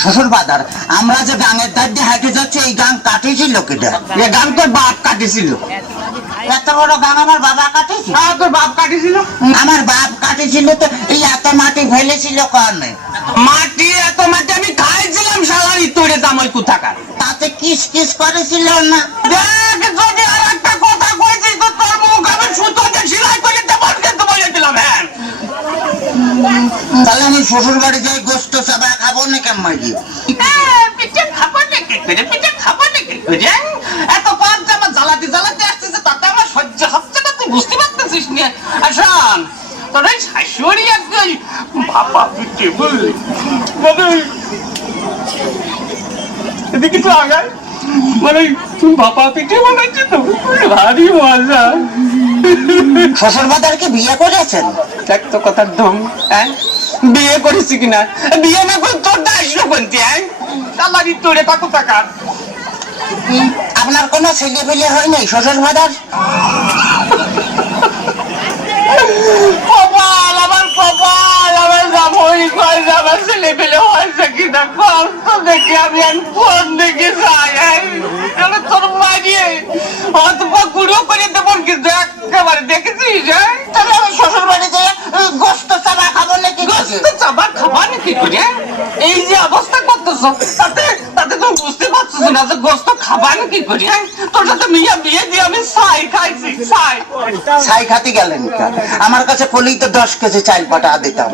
শ্বশুর বাদার আমরা যে গাঙের ধার দিয়ে হাঁটে যাচ্ছি এই গাং কাটিয়েছিল কেটা এ গান তোর বাপ কাটিছিল এত বড় গাং আমার বাবা কাটিয়েছিল হ্যাঁ তোর বাপ কাটিছিল আমার বাপ কাটিয়েছিল তো এই এত মাটি ফেলেছিল কারণে মাটি এত মাটি আমি খাইছিলাম শালারি তোরে দাম ওই কোথাকার? তাতে কিস কিস করেছিল না? দেখ যদি শ্বশুর বাড়ি যাই গোস্ত চাবা খাব না কেমন হ্যাঁ, পিঠে খাব নাকি করে? পিঠে খাব নাকি করে? এত পাঁচ জামা জ্বালাতে জ্বালাতে আসতেছে তাতে আমার সহ্য হচ্ছে না তুই বুঝতে পারতেছিস না। আসান তোর ওই শাশুড়ি একজন বাবা পিঠে বললি মানে এদিকে তো আগায় মানে বাবা পিঠে বানাচ্ছে তো ভারী মজা। শ্বশুর বাদারকে বিয়ে করেছেন? এক তো কথার দম হ্যাঁ? বিয়ে করেছি কিনা? বিয়ে না করে তোর বলতে হ্যাঁ সালারি তোরে থাকো টাকার আপনার কোনো ছেলে পেলে হয় নাই শ্বশুর বাদার কপাল আমার কপাল আমার জামই কয় যে আমার ছেলে পেলে হয়েছে কিনা? কম তো দেখি আমি আর ফোন দেখে যাই তোর মারিয়ে অথবা গুঁড়ো করে দেবো কিন্তু একেবারে দেখেছিস হ্যাঁ তাহলে আমি শ্বশুর বাড়ি যাই গোস্ত চাবা খাব নাকি গোস্ত চাবা খাবা নাকি করে এই যে অবস্থা করতেছ তাতে তাতে তুমি বুঝতে পারছিস না যে গোস্ত খাবা নাকি করে? তোর সাথে মিয়া বিয়ে দিয়ে আমি ছাই খাইছি ছাই। ছাই খাতে গেলেন আমার কাছে পলি তো দশ কেজি চাল পাঠা দিতাম।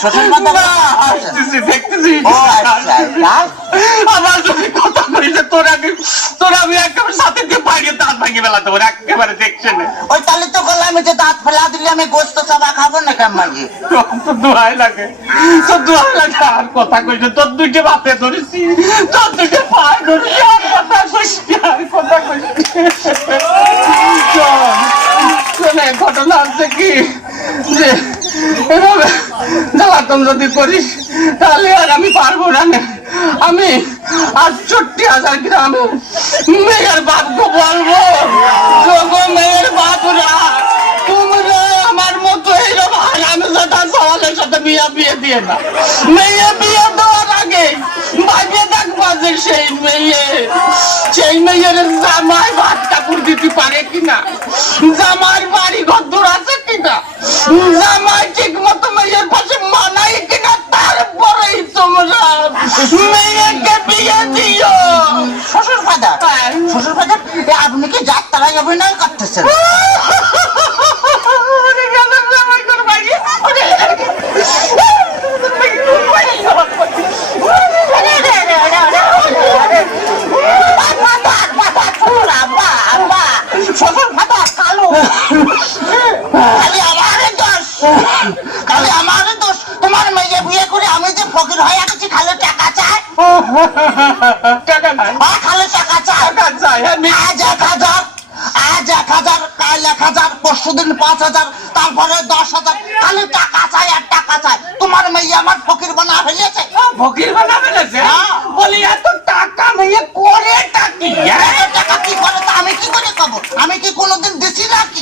শ্বশুর দেখতেছি। ও আচ্ছা আমার যদি কথা করি যে তোর আগে তোর আমি একেবারে সাথে দিয়ে দাঁত ওর একেবারে দেখছে না ওই তাহলে তো দাঁত ফেলা দিলে, আমি গোস্ত খাব না কেমন লাগে। তোর লাগে, আর কথা কইছে তোর দুইটা ধরেছি। তোর দুইটা পায়ে ধরেছি, আর কথা কইছি আর কথা কইছি ঘটনা হচ্ছে কি? যদি করিস, তাহলে আর আমি পারব না। আমি আটষট্টি হাজার গ্রামে বলব। দিয়ে না। মেয়ে বিয়ে দেওয়ার আগে ভাবিয়ে দেখবা যে সেই মেয়ে সেই মেয়ের জামাই ভাত কাপড় দিতে পারে কিনা? জামাই বাড়ি ঘর দূর আছে কিনা? জামাই ঠিক মতো মেয়ের পাশে মানাই কিনা? তারপরেই তোমরা মেয়েকে বিয়ে দিও। শ্বশুর বাদার শ্বশুর বাদার এ আপনি কি যাত্রায় অভিনয় করতেছেন? হয়ে গেছি খালি টাকা চাই। টাকা নাই। আর খালি টাকা চাই। টাকা চাই আজ এক হাজার আজ এক হাজার কাল এক হাজার পরশু দিন পাঁচ হাজার তারপরে দশ হাজার। খালি টাকা চাই আর টাকা চাই। তোমার মেয়ে আমার ফকির বানা ফেলেছে। ফকির বানা ফেলেছে? হ্যাঁ। বলি এত টাকা মেয়ে করে টাকি টাকা কি করে তা আমি কি করে খাব আমি কি কোনোদিন দিছি নাকি?